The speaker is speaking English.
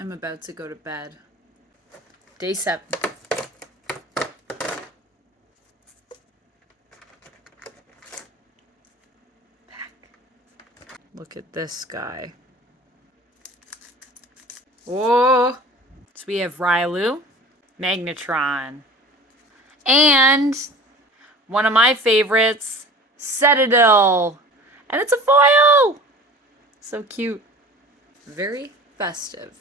I'm about to go to bed. Day 7. Back. Look at this guy. Oh! So we have Riolu, Magnetron, and one of my favorites, Citadel. And it's a foil! So cute. Very festive.